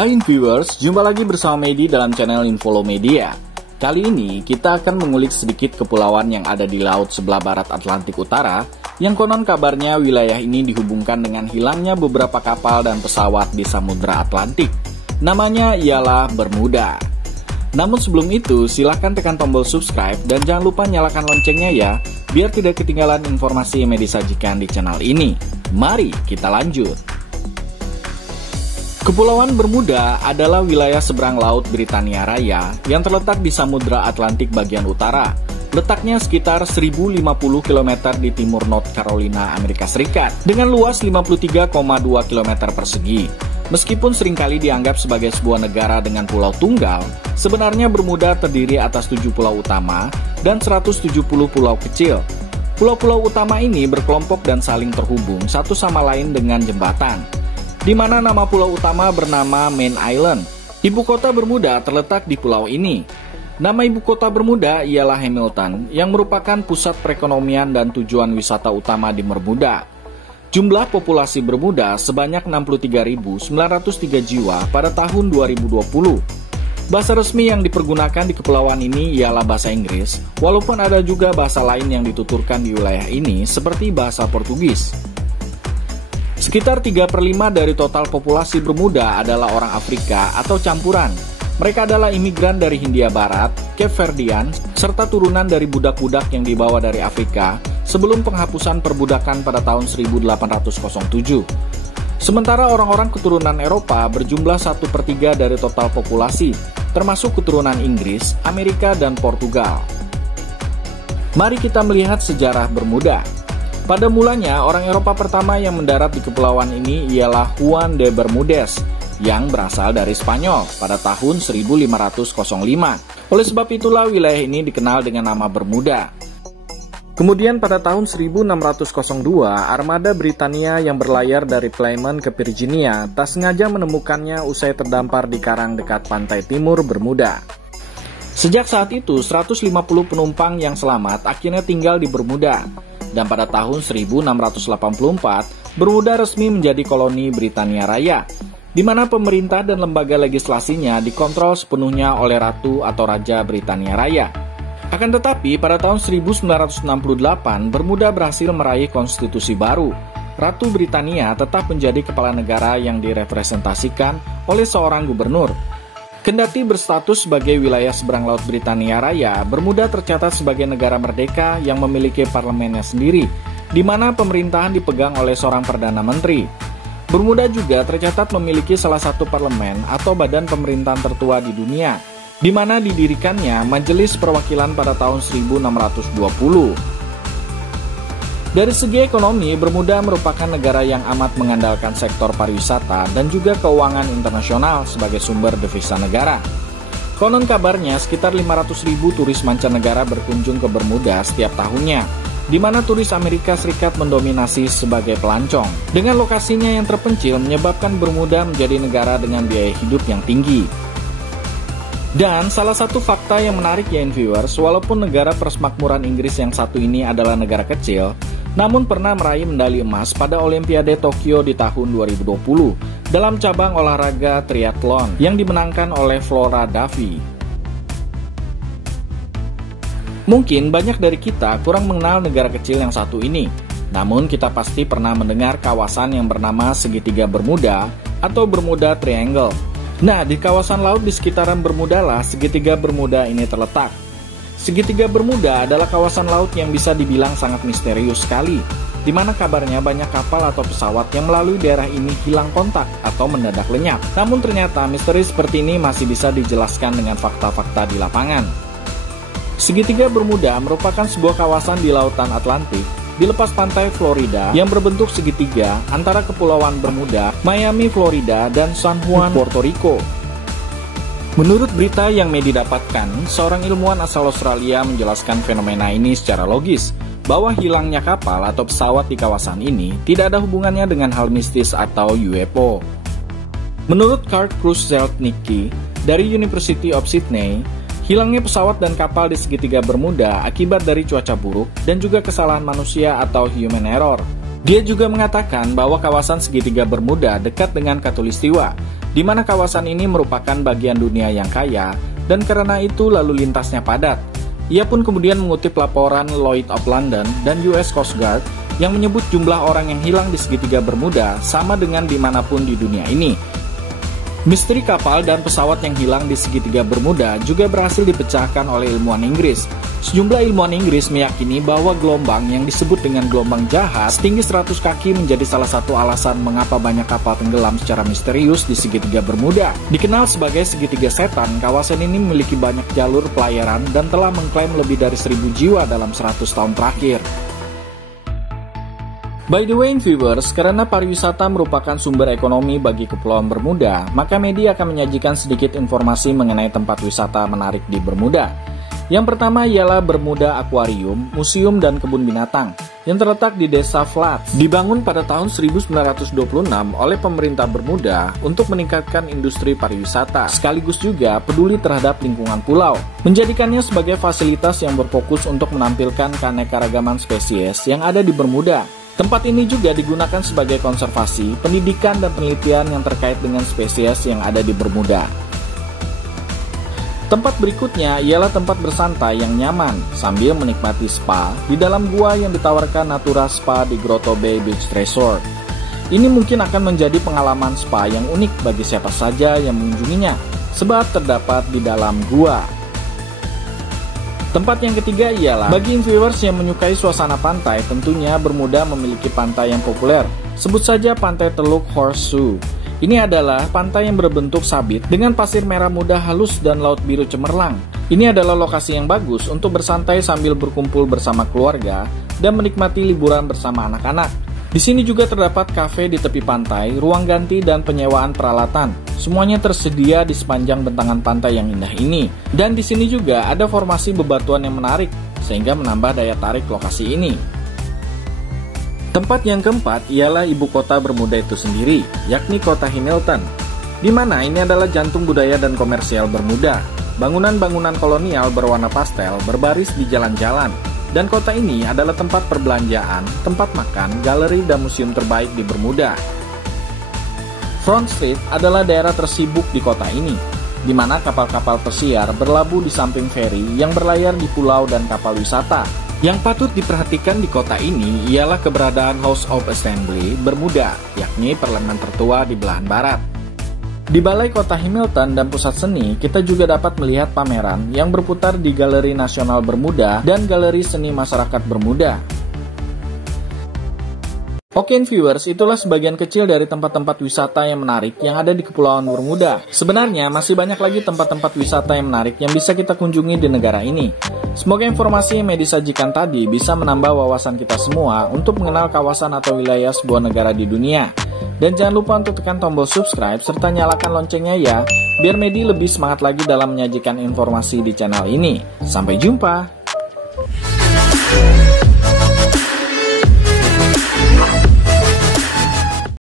Hai viewers, jumpa lagi bersama Medi dalam channel Infolo Media. Kali ini kita akan mengulik sedikit kepulauan yang ada di laut sebelah barat Atlantik Utara, yang konon kabarnya wilayah ini dihubungkan dengan hilangnya beberapa kapal dan pesawat di Samudra Atlantik. Namanya ialah Bermuda. Namun sebelum itu, silahkan tekan tombol subscribe dan jangan lupa nyalakan loncengnya ya, biar tidak ketinggalan informasi yang Medi sajikan di channel ini. Mari kita lanjut. Kepulauan Bermuda adalah wilayah seberang laut Britania Raya yang terletak di Samudra Atlantik bagian utara. Letaknya sekitar 1050 km di timur North Carolina, Amerika Serikat, dengan luas 53,2 km persegi. Meskipun seringkali dianggap sebagai sebuah negara dengan pulau tunggal, sebenarnya Bermuda terdiri atas 7 pulau utama dan 170 pulau kecil. Pulau-pulau utama ini berkelompok dan saling terhubung satu sama lain dengan jembatan, di mana nama pulau utama bernama Main Island. Ibu kota Bermuda terletak di pulau ini. Nama ibu kota Bermuda ialah Hamilton, yang merupakan pusat perekonomian dan tujuan wisata utama di Bermuda. Jumlah populasi Bermuda sebanyak 63.903 jiwa pada tahun 2020. Bahasa resmi yang dipergunakan di kepulauan ini ialah bahasa Inggris, walaupun ada juga bahasa lain yang dituturkan di wilayah ini seperti bahasa Portugis. Sekitar 3/5 dari total populasi Bermuda adalah orang Afrika atau campuran. Mereka adalah imigran dari Hindia Barat, Cape Verdean, serta turunan dari budak-budak yang dibawa dari Afrika sebelum penghapusan perbudakan pada tahun 1807. Sementara orang-orang keturunan Eropa berjumlah 1/3 dari total populasi, termasuk keturunan Inggris, Amerika, dan Portugal. Mari kita melihat sejarah Bermuda. Pada mulanya, orang Eropa pertama yang mendarat di kepulauan ini ialah Juan de Bermúdez, yang berasal dari Spanyol pada tahun 1505. Oleh sebab itulah wilayah ini dikenal dengan nama Bermuda. Kemudian pada tahun 1602, armada Britania yang berlayar dari Plymouth ke Virginia tak sengaja menemukannya usai terdampar di karang dekat pantai timur Bermuda. Sejak saat itu, 150 penumpang yang selamat akhirnya tinggal di Bermuda. Dan pada tahun 1684, Bermuda resmi menjadi koloni Britania Raya, di mana pemerintah dan lembaga legislasinya dikontrol sepenuhnya oleh Ratu atau Raja Britania Raya. Akan tetapi, pada tahun 1968, Bermuda berhasil meraih konstitusi baru. Ratu Britania tetap menjadi kepala negara yang direpresentasikan oleh seorang gubernur. Kendati berstatus sebagai wilayah seberang laut Britania Raya, Bermuda tercatat sebagai negara merdeka yang memiliki parlemennya sendiri, di mana pemerintahan dipegang oleh seorang Perdana Menteri. Bermuda juga tercatat memiliki salah satu parlemen atau badan pemerintahan tertua di dunia, di mana didirikannya Majelis Perwakilan pada tahun 1620. Dari segi ekonomi, Bermuda merupakan negara yang amat mengandalkan sektor pariwisata dan juga keuangan internasional sebagai sumber devisa negara. Konon kabarnya sekitar 500.000 turis mancanegara berkunjung ke Bermuda setiap tahunnya, di mana turis Amerika Serikat mendominasi sebagai pelancong. Dengan lokasinya yang terpencil menyebabkan Bermuda menjadi negara dengan biaya hidup yang tinggi. Dan salah satu fakta yang menarik ya viewers, walaupun negara persemakmuran Inggris yang satu ini adalah negara kecil, namun pernah meraih medali emas pada Olimpiade Tokyo di tahun 2020 dalam cabang olahraga triathlon yang dimenangkan oleh Flora Davi. Mungkin banyak dari kita kurang mengenal negara kecil yang satu ini, namun kita pasti pernah mendengar kawasan yang bernama Segitiga Bermuda atau Bermuda Triangle. Nah, di kawasan laut di sekitaran Bermuda lah Segitiga Bermuda ini terletak. Segitiga Bermuda adalah kawasan laut yang bisa dibilang sangat misterius sekali, di mana kabarnya banyak kapal atau pesawat yang melalui daerah ini hilang kontak atau mendadak lenyap. Namun ternyata misteri seperti ini masih bisa dijelaskan dengan fakta-fakta di lapangan. Segitiga Bermuda merupakan sebuah kawasan di lautan Atlantik di lepas pantai Florida yang berbentuk segitiga antara Kepulauan Bermuda, Miami, Florida, dan San Juan, Puerto Rico. Menurut berita yang Medi dapatkan, seorang ilmuwan asal Australia menjelaskan fenomena ini secara logis, bahwa hilangnya kapal atau pesawat di kawasan ini tidak ada hubungannya dengan hal mistis atau UFO. Menurut Karl Kruszelnicki dari University of Sydney, hilangnya pesawat dan kapal di Segitiga Bermuda akibat dari cuaca buruk dan juga kesalahan manusia atau human error. Dia juga mengatakan bahwa kawasan Segitiga Bermuda dekat dengan Khatulistiwa, di mana kawasan ini merupakan bagian dunia yang kaya, dan karena itu lalu lintasnya padat. Ia pun kemudian mengutip laporan Lloyd's of London dan US Coast Guard yang menyebut jumlah orang yang hilang di segitiga Bermuda sama dengan dimanapun di dunia ini. Misteri kapal dan pesawat yang hilang di segitiga Bermuda juga berhasil dipecahkan oleh ilmuwan Inggris. Sejumlah ilmuwan Inggris meyakini bahwa gelombang yang disebut dengan gelombang jahat setinggi 100 kaki menjadi salah satu alasan mengapa banyak kapal tenggelam secara misterius di segitiga Bermuda. Dikenal sebagai segitiga setan, kawasan ini memiliki banyak jalur pelayaran dan telah mengklaim lebih dari 1.000 jiwa dalam 100 tahun terakhir. By the way, viewers, karena pariwisata merupakan sumber ekonomi bagi Kepulauan Bermuda, maka media akan menyajikan sedikit informasi mengenai tempat wisata menarik di Bermuda. Yang pertama ialah Bermuda Aquarium, museum dan kebun binatang, yang terletak di Desa Flats. Dibangun pada tahun 1926 oleh pemerintah Bermuda untuk meningkatkan industri pariwisata, sekaligus juga peduli terhadap lingkungan pulau, menjadikannya sebagai fasilitas yang berfokus untuk menampilkan keanekaragaman spesies yang ada di Bermuda. Tempat ini juga digunakan sebagai konservasi, pendidikan, dan penelitian yang terkait dengan spesies yang ada di Bermuda. Tempat berikutnya ialah tempat bersantai yang nyaman sambil menikmati spa di dalam gua yang ditawarkan Natura Spa di Grotto Bay Beach Resort. Ini mungkin akan menjadi pengalaman spa yang unik bagi siapa saja yang mengunjunginya, sebab terdapat di dalam gua. Tempat yang ketiga ialah, bagi viewers yang menyukai suasana pantai, tentunya Bermuda memiliki pantai yang populer. Sebut saja Pantai Teluk Horseshoe. Ini adalah pantai yang berbentuk sabit dengan pasir merah muda halus dan laut biru cemerlang. Ini adalah lokasi yang bagus untuk bersantai sambil berkumpul bersama keluarga dan menikmati liburan bersama anak-anak. Di sini juga terdapat kafe di tepi pantai, ruang ganti, dan penyewaan peralatan. Semuanya tersedia di sepanjang bentangan pantai yang indah ini. Dan di sini juga ada formasi bebatuan yang menarik, sehingga menambah daya tarik lokasi ini. Tempat yang keempat ialah ibu kota Bermuda itu sendiri, yakni kota Hamilton, di mana ini adalah jantung budaya dan komersial Bermuda. Bangunan-bangunan kolonial berwarna pastel berbaris di jalan-jalan. Dan kota ini adalah tempat perbelanjaan, tempat makan, galeri, dan museum terbaik di Bermuda. Front Street adalah daerah tersibuk di kota ini, di mana kapal-kapal pesiar berlabuh di samping feri yang berlayar di pulau dan kapal wisata. Yang patut diperhatikan di kota ini ialah keberadaan House of Assembly Bermuda, yakni parlemen tertua di belahan barat. Di Balai Kota Hamilton dan Pusat Seni, kita juga dapat melihat pameran yang berputar di Galeri Nasional Bermuda dan Galeri Seni Masyarakat Bermuda. Oke viewers, itulah sebagian kecil dari tempat-tempat wisata yang menarik yang ada di Kepulauan Bermuda. Sebenarnya masih banyak lagi tempat-tempat wisata yang menarik yang bisa kita kunjungi di negara ini. Semoga informasi yang disajikan tadi bisa menambah wawasan kita semua untuk mengenal kawasan atau wilayah sebuah negara di dunia. Dan jangan lupa untuk tekan tombol subscribe serta nyalakan loncengnya ya, biar Medi lebih semangat lagi dalam menyajikan informasi di channel ini. Sampai jumpa!